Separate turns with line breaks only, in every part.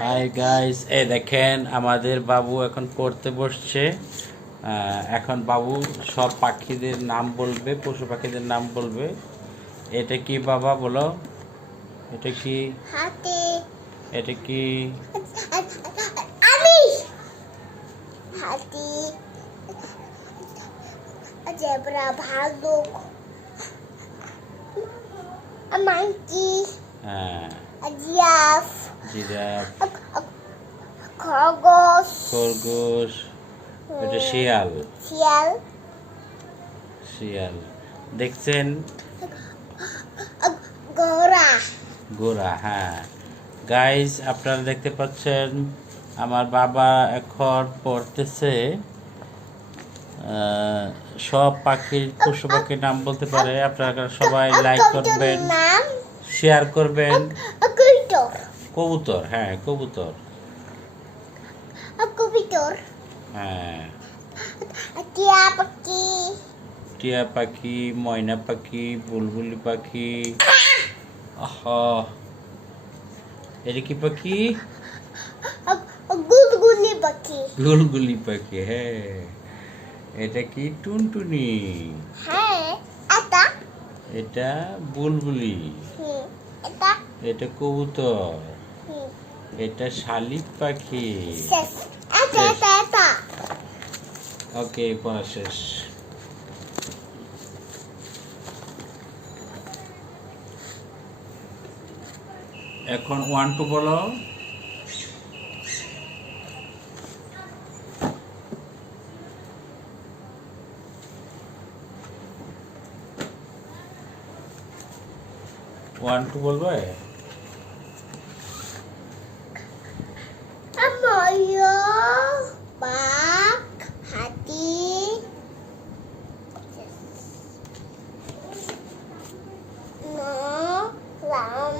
Hi guys এই দেখেন আমাদের বাবু এখন পড়তে বসছে। এখন বাবু সব পাখিদের নাম বলবে পশু পাখিদের নাম বলবে। এটা কি বাবা বলো? এটা কি?
হাতে।
এটা কি?
আমি। হাতি। জেব্রা ভাল্লুক মাংকি
হ্যাঁ।
জিরাফ
জিরাফ
খরগোশ
খরগোশ এটা শিয়াল
শিয়াল
শিয়াল দেখছেন
গোরা
গোরা হ্যাঁ গাইস আপনারা দেখতে পাচ্ছেন আমার বাবা এখন পড়তেছে সব পাখির পশু পাখির নাম বলতে পারে আপনারা সবাই লাইক করবেন শেয়ার করবেন
কবিতর।
কবুতর হ্যাঁ কবুতর।
কবিতর।
হ্যাঁ।
টিয়া পাখি।
টিয়া পাখি ময়না পাখি বুলবুলি পাখি। আহ। এটা কি পাখি?
গুলগুলি পাখি।
গুলগুলি পাখি হ্যাঁ। এটা কি টুনটুনি?
হ্যাঁ এটা
এটা বুলবুলি।
হুম, এটা?
কবুতর। এটা শালিক পাখি।
এটা
ওকে পড়া শেষ। এখন ওয়ান টু বলো। ওয়ান টু বলবে
ময়ূর বাঘ হাতি লাম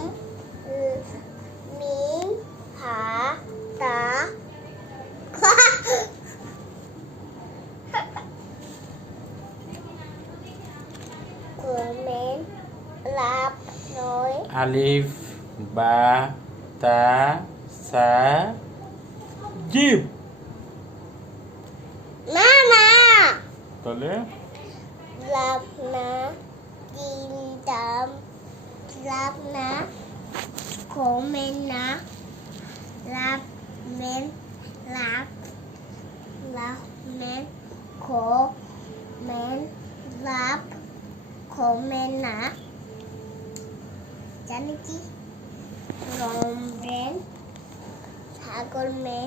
মিন হা তা কমেন লাভ নয়
আলিফ বা তা সা জিপ
না না
তাহলে
লাভ না তিন দাম লাভ না কমেন না লাভ মেন লাভ লাভ মেন খো মেন লাভ কমেন না জানি কি? রমবেন সাগর মে